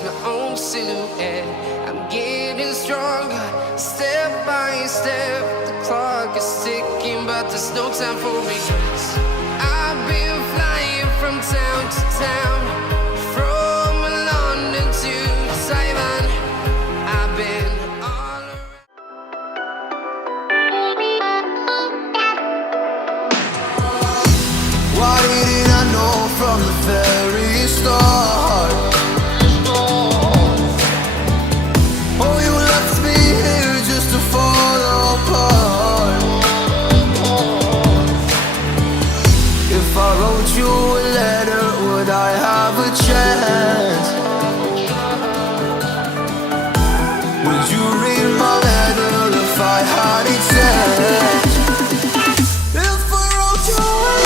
just my own silhouette. I'm getting stronger, step by step. The clock is ticking, but there's no time for regrets. I've been flying from town to town, from London to Taiwan. I've been all around. Why didn't I know from the very start? Oh, you left me here just to fall apart. If I wrote you a letter, would I have a chance? Would you read my letter if I had it sent? If I wrote you a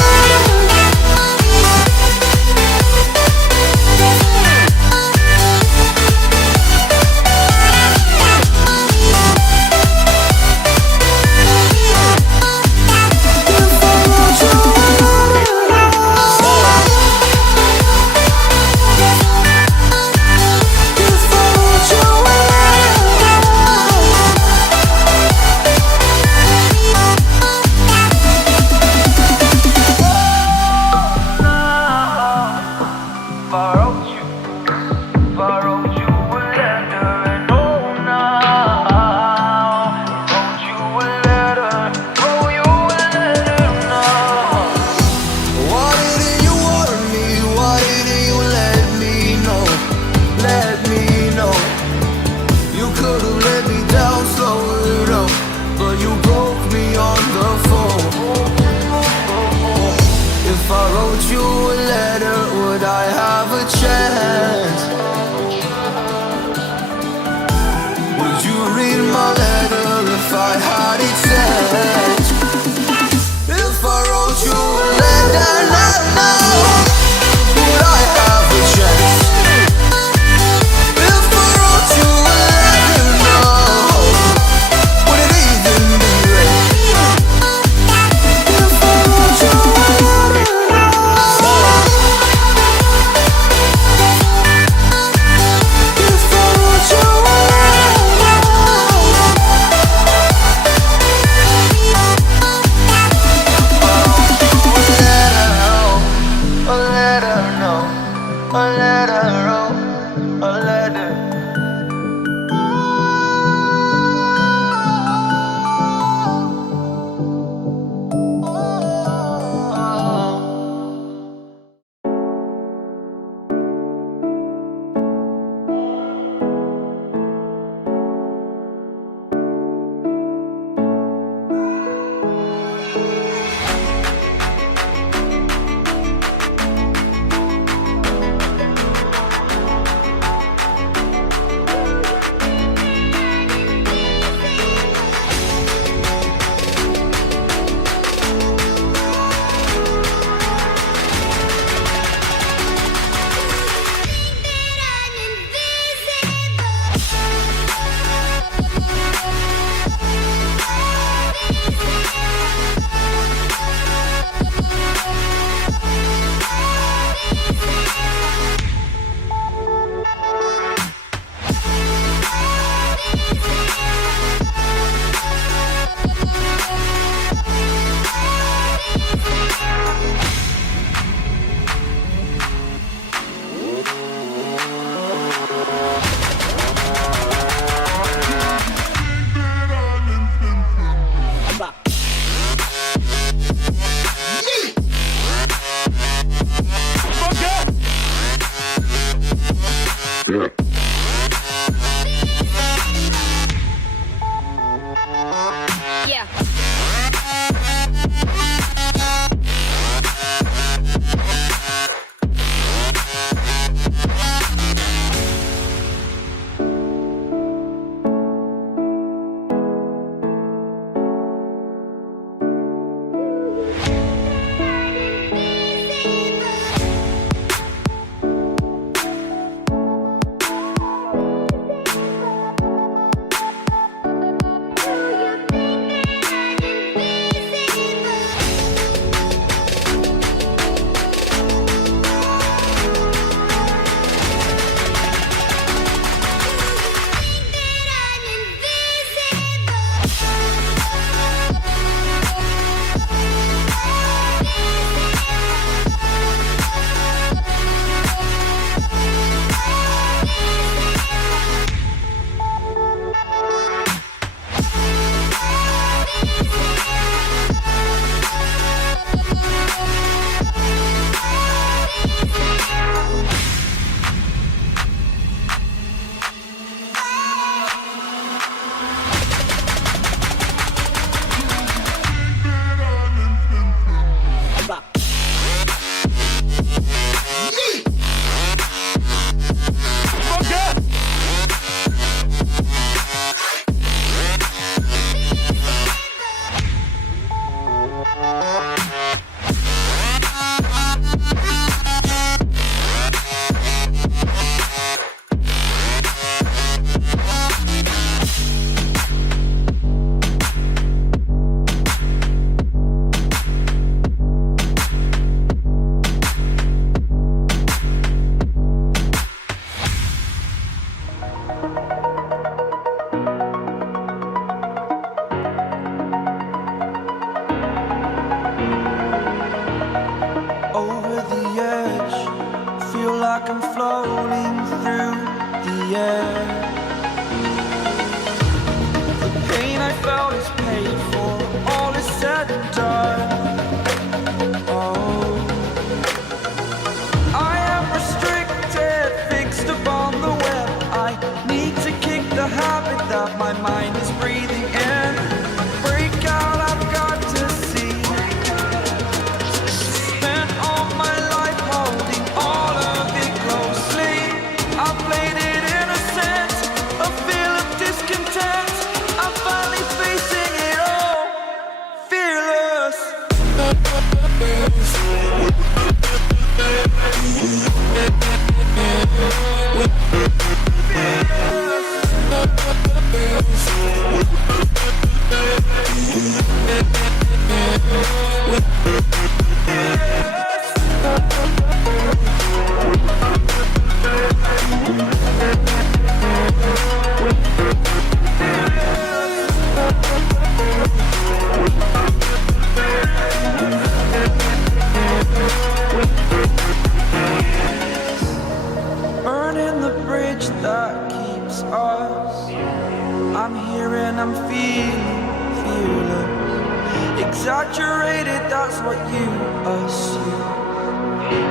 I'm here and I'm feeling fearless. Exaggerated, that's what you assume.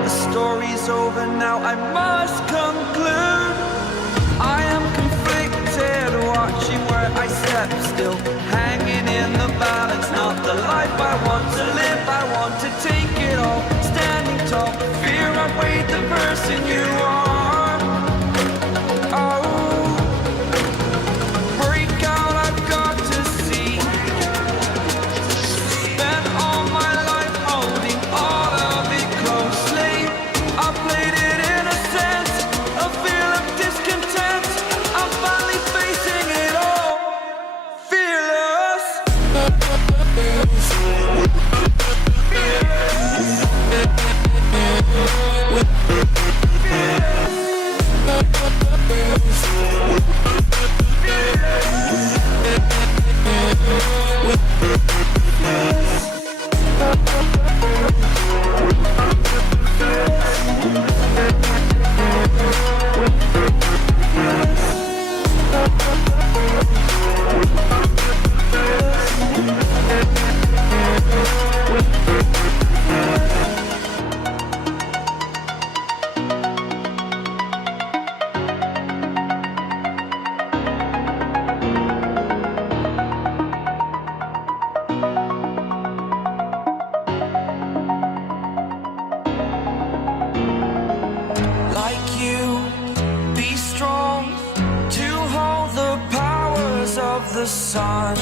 The story's over now, I must conclude. I am conflicted, watching where I step still, hanging in the balance. Not the life I want to live, I want to take it all. Standing tall, fear outweighed the person you are. Oh, break out, I've got to see. Spent all my life holding all of it closely. I played it innocent, a feel of discontent. I'm finally facing it all, fearless. Like you, be strong to hold the powers of the sun.